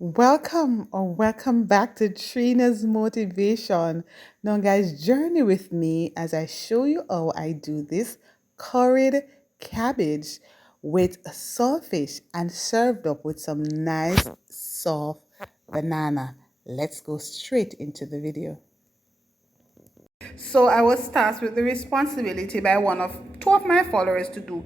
Welcome or welcome back to Trina's Motivation. Now, guys, journey with me as I show you how I do this curried cabbage with saltfish and served up with some nice soft banana. Let's go straight into the video. So I was tasked with the responsibility by two of my followers to do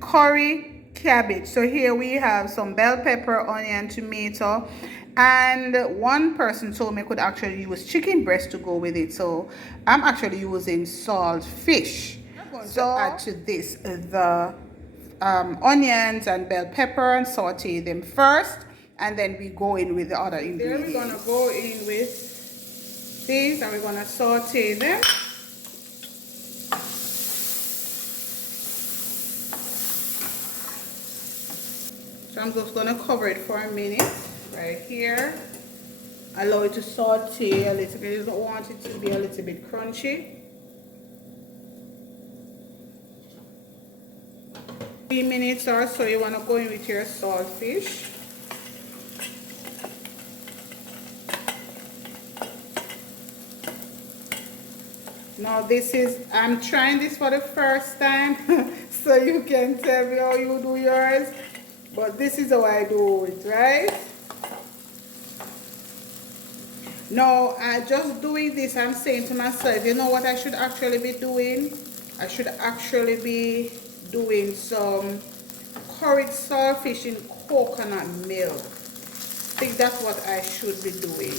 curry cabbage. So here we have some bell pepper, onion, tomato, and one person told me I could actually use chicken breast to go with it. So I'm actually using salt fish. I'm going to add to this the onions and bell pepper and saute them first, and then we go in with the other ingredients. Then we're gonna go in with these and we're gonna saute them. So I'm just gonna cover it for a minute right here. Allow it to saute a little bit. You don't want it to be a little bit crunchy. 3 minutes or so, you want to go in with your saltfish. Now I'm trying this for the first time, so you can tell me how you do yours. But this is how I do it, right? Now, just doing this, I'm saying to myself, you know what I should actually be doing? I should actually be doing some curried saltfish in coconut milk. I think that's what I should be doing.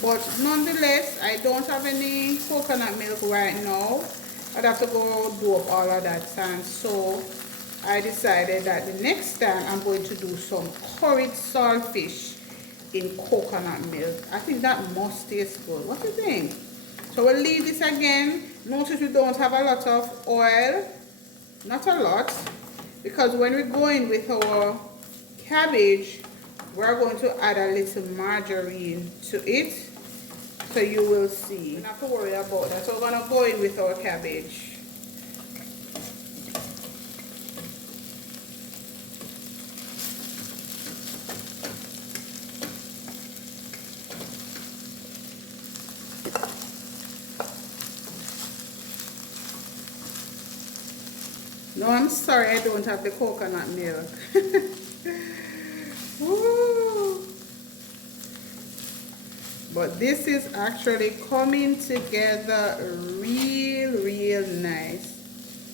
But nonetheless, I don't have any coconut milk right now. I'd have to go do up all of that time. So I decided that the next time I'm going to do some curried saltfish in coconut milk. I think that must taste good. What do you think? So we'll leave this again. Notice we don't have a lot of oil. Not a lot. Because when we go in with our cabbage, we're going to add a little margarine to it. So you will see. You don't have to worry about that. So we're going to go in with our cabbage. No, I'm sorry, I don't have the coconut milk. Woo. But this is actually coming together real nice.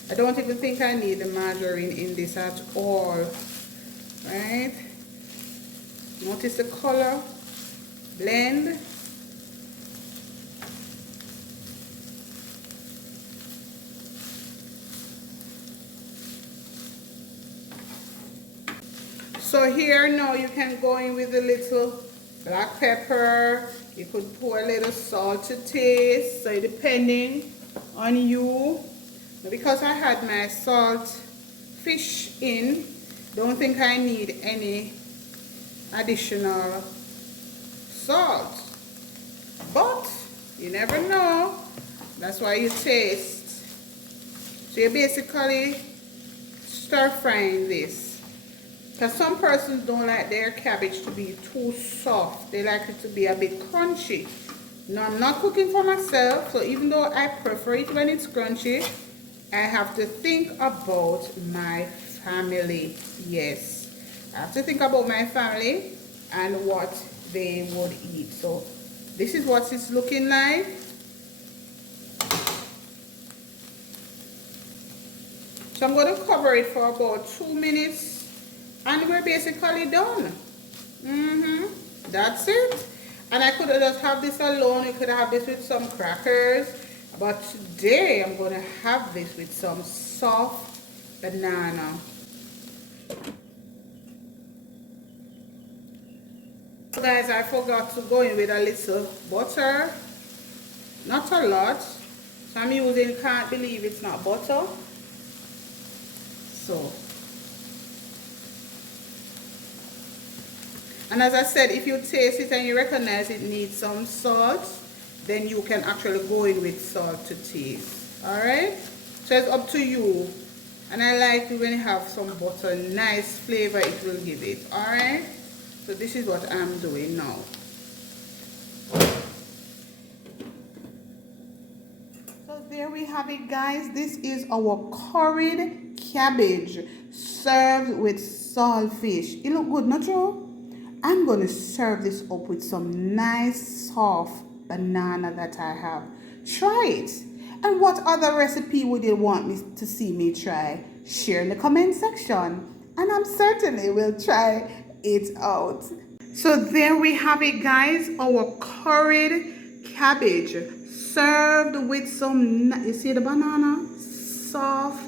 I don't even think I need the margarine in this at all. Right? Notice the color. Blend. So here now you can go in with a little black pepper. You could pour a little salt to taste, so depending on you. Because I had my salt fish in, don't think I need any additional salt. But you never know. That's why you taste. So you're basically stir frying this. Because some persons don't like their cabbage to be too soft. They like it to be a bit crunchy. Now, I'm not cooking for myself, so even though I prefer it when it's crunchy, I have to think about my family. Yes, I have to think about my family and what they would eat. So this is what it's looking like. So I'm going to cover it for about 2 minutes. And we're basically done. That's it. And I could just have this alone. You could have this with some crackers. But today I'm going to have this with some soft banana. So guys, I forgot to go in with a little butter. Not a lot. So I'm using, can't believe it's not butter. So. And as I said, if you taste it and you recognize it needs some salt, then you can actually go in with salt to taste. Alright? So it's up to you. And I like it when you have some butter. Nice flavor it will give it. Alright? So this is what I'm doing now. So there we have it, guys. This is our curried cabbage served with saltfish. It look good, not true? I'm going to serve this up with some nice soft banana that I have. Try it. And what other recipe would you want me to see me try? Share in the comment section. And I'm certainly will try it out. So there we have it, guys. Our curried cabbage served with some, you see the banana? Soft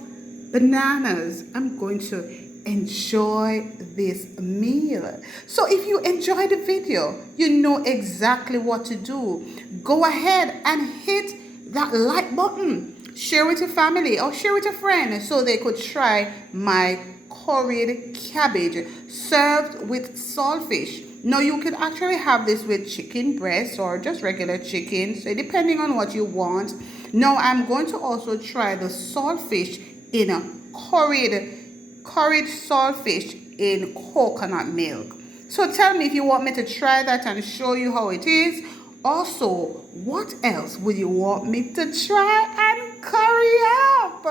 bananas. I'm going to enjoy this meal. So if you enjoyed the video, you know exactly what to do. Go ahead and hit that like button. Share with your family or share with a friend so they could try my curried cabbage served with saltfish. Now you could actually have this with chicken breast or just regular chicken, so depending on what you want. Now I'm going to also try the saltfish in a curried saltfish in coconut milk. So tell me if you want me to try that and show you how it is. Also, what else would you want me to try and curry up?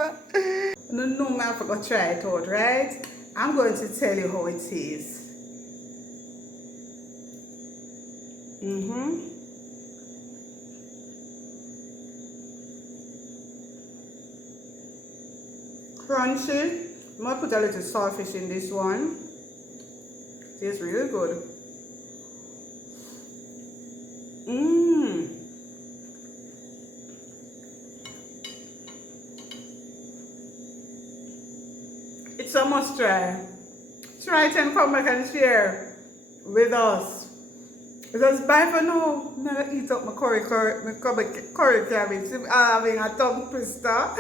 No, man, I forgot to try it out, right? I'm going to tell you how it is. Crunchy. I'm going to put a little saltfish in this one. Tastes really good. It's a must try. Try it and come back and share with us. Because bye for now. I'm going to eat up my curry cabbage. I'm having a tongue twister.